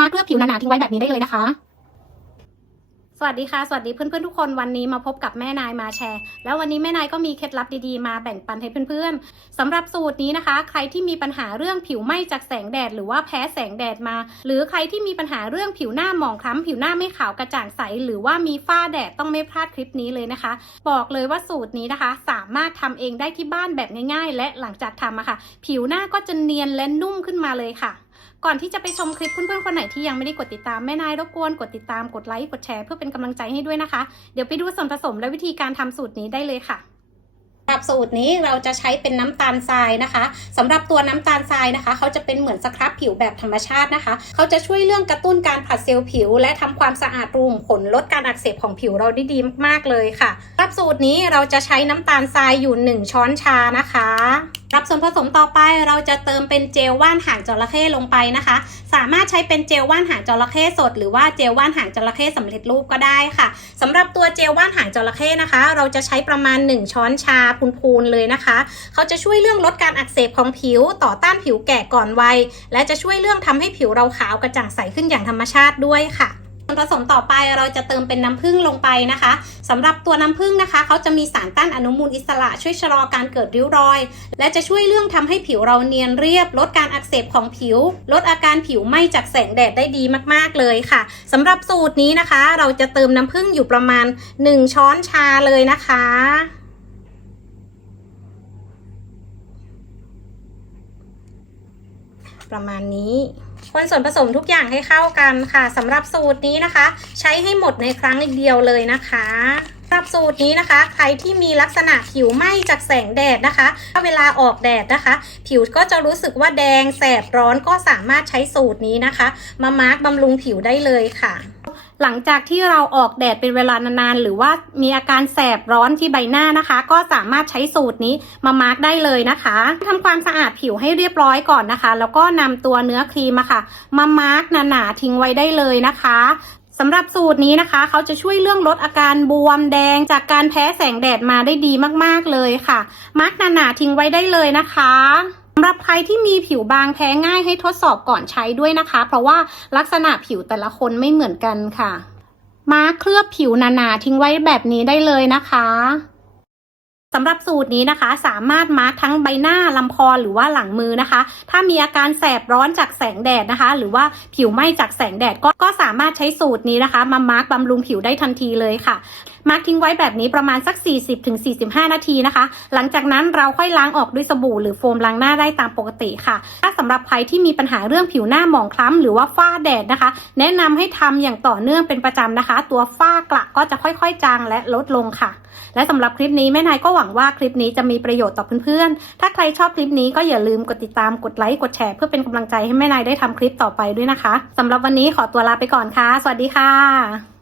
มาเคลือบผิวหนาๆทิ้งไว้แบบนี้ได้เลยนะคะ สวัสดีค่ะ สวัสดีเพื่อนๆทุกคนวันนี้มาพบกับแม่นายมาแชร์ แล้ววันนี้แม่นายก็มีเคล็ดลับดีๆมาแบ่งปันให้เพื่อนๆสำหรับสูตรนี้นะคะ ใครที่มีปัญหาเรื่องผิวไหม้จากแสงแดด หรือว่าแพ้แสงแดดมา หรือใครที่มีปัญหาเรื่องผิวหน้าหมองคล้ำผิวหน้าไม่ขาวกระจ่างใส หรือว่ามีฝ้าแดดต้องไม่พลาดคลิปนี้เลยนะคะ บอกเลยว่าสูตรนี้นะคะ สามารถทำเองได้ที่บ้านแบบง่าย ๆ และหลังจากทำอะค่ะ ผิวหน้าก็จะเนียนและนุ่มขึ้นมาเลยค่ะ ก่อนที่จะไปชมคลิปเพื่อนๆคนไหนที่ยังไม่ได้กดติดตามแม่นายรบกวนกดติดตามกดไลค์กดแชร์เพื่อเป็นกำลังใจให้ด้วยนะคะ เดี๋ยวไปดูส่วนผสมและวิธีการทำสูตรนี้ได้เลยค่ะสำหรับสูตรนี้เราจะใช้เป็นน้ำตาลทรายนะคะสำหรับตัวน้ำตาลทรายนะคะเขาจะเป็นเหมือนสครับผิวแบบธรรมชาตินะคะเขาจะช่วยเรื่องกระตุ้นการผัดเซลล์ผิว และทำความสะอาดรูขุมขนลดการอักเสบของผิวเราได้ดีมากๆเลยค่ะสำหรับสูตรนี้เราจะใช้น้ำตาลทรายอยู่ 1 ช้อนชานะคะ รับส่วนผสมต่อไปเราจะเติมเป็นเจลว่านหางจระเข้ลงไปนะคะ สามารถใช้เป็นเจลว่านหางจระเข้สด หรือว่าเจลว่านหางจระเข้สำเร็จรูปก็ได้ค่ะสำหรับตัวเจลว่านหางจระเข้นะคะ เราจะใช้ประมาณ 1 ช้อนชาพูนๆเลยนะคะ เขาจะช่วยเรื่องลดการอักเสบของผิว ต่อต้านผิวแก่ก่อนวัยและจะช่วยเรื่องทำให้ผิวเราขาวกระจ่างใสขึ้นอย่างธรรมชาติด้วยค่ะ ส่วนผสมต่อไปเราจะเติมเป็นน้ำผึ้งลงไปนะคะสำหรับตัวน้ำผึ้งนะคะเขาจะมีสารต้านอนุมูลอิสระช่วยชะลอการเกิดริ้วรอย และจะช่วยเรื่องทำให้ผิวเราเนียนเรียบ ลดการอักเสบของผิว ลดอาการผิวไหม้จากแสงแดดได้ดีมากๆเลยค่ะสำหรับสูตรนี้นะคะ เราจะเติมน้ำผึ้งอยู่ประมาณ 1 ช้อนชาเลยนะคะประมาณนี้ คนส่วนผสมทุกอย่างให้เข้ากันค่ะสำหรับสูตรนี้นะคะ ใช้ให้หมดในครั้งเดียวเลยนะคะสำหรับสูตรนี้นะคะ ใครที่มีลักษณะผิวไหม้จากแสงแดดนะคะ ถ้าเวลาออกแดดนะคะ ผิวก็จะรู้สึกว่าแดงแสบร้อนก็สามารถใช้สูตรนี้นะคะ มามาร์กบำรุงผิวได้เลยค่ะ หลังจากที่เราออกแดดเป็นเวลานานๆ หรือว่ามีอาการแสบร้อนที่ใบหน้านะคะ ก็สามารถใช้สูตรนี้มามาร์กได้เลยนะคะทำความสะอาดผิวให้เรียบร้อยก่อนนะคะ แล้วก็นำตัวเนื้อครีมอะค่ะ มามาร์กหนาๆทิ้งไว้ได้เลยนะคะสำหรับสูตรนี้นะคะ เขาจะช่วยเรื่องลดอาการบวมแดงจากการแพ้แสงแดดมาได้ดีมากๆเลยค่ะ มาร์กหนาๆทิ้งไว้ได้เลยนะคะำหรับใครที่มีผิวบางแพ้ง่ายให้ทดสอบก่อนใช้ด้วยนะคะ เพราะว่าลักษณะผิวแต่ละคนไม่เหมือนกันค่ะมาร์คเคลือบผิวหนาๆทิ้งไว้แบบนี้ได้เลยนะคะสำหรับสูตรนี้นะคะ สามารถมาร์คทั้งใบหน้าลำคอหรือว่าหลังมือนะคะ ถ้ามีอาการแสบร้อนจากแสงแดดนะคะ หรือว่าผิวไหม้จากแสงแดดก็ก็สามารถใช้สูตรนี้นะคะ มามาร์คบำรุงผิวได้ทันทีเลยค่ะมาร์คทิ้งไว้แบบนี้ประมาณสัก 40-45 นาทีนะคะ หลังจากนั้นเราค่อยล้างออกด้วยสบู่หรือโฟมล้างหน้าได้ตามปกติค่ะ ถ้าสำหรับใครที่มีปัญหาเรื่องผิวหน้าหมองคล้ำหรือว่าฝ้าแดดนะคะ แนะนำให้ทำอย่างต่อเนื่องเป็นประจำนะคะ ตัวฝ้ากระก็จะค่อยๆ จางและลดลงค่ะ และสำหรับคลิปนี้แม่นายก็หวังว่าคลิปนี้จะมีประโยชน์ต่อเพื่อนๆ ถ้าใครชอบคลิปนี้ก็อย่าลืมกดติดตามกดไลค์กดแชร์เพื่อเป็นกำลังใจให้แม่นายได้ทำคลิปต่อไปด้วยนะคะสำหรับวันนี้ขอตัวลาไปก่อนค่ะ สวัสดีค่ะ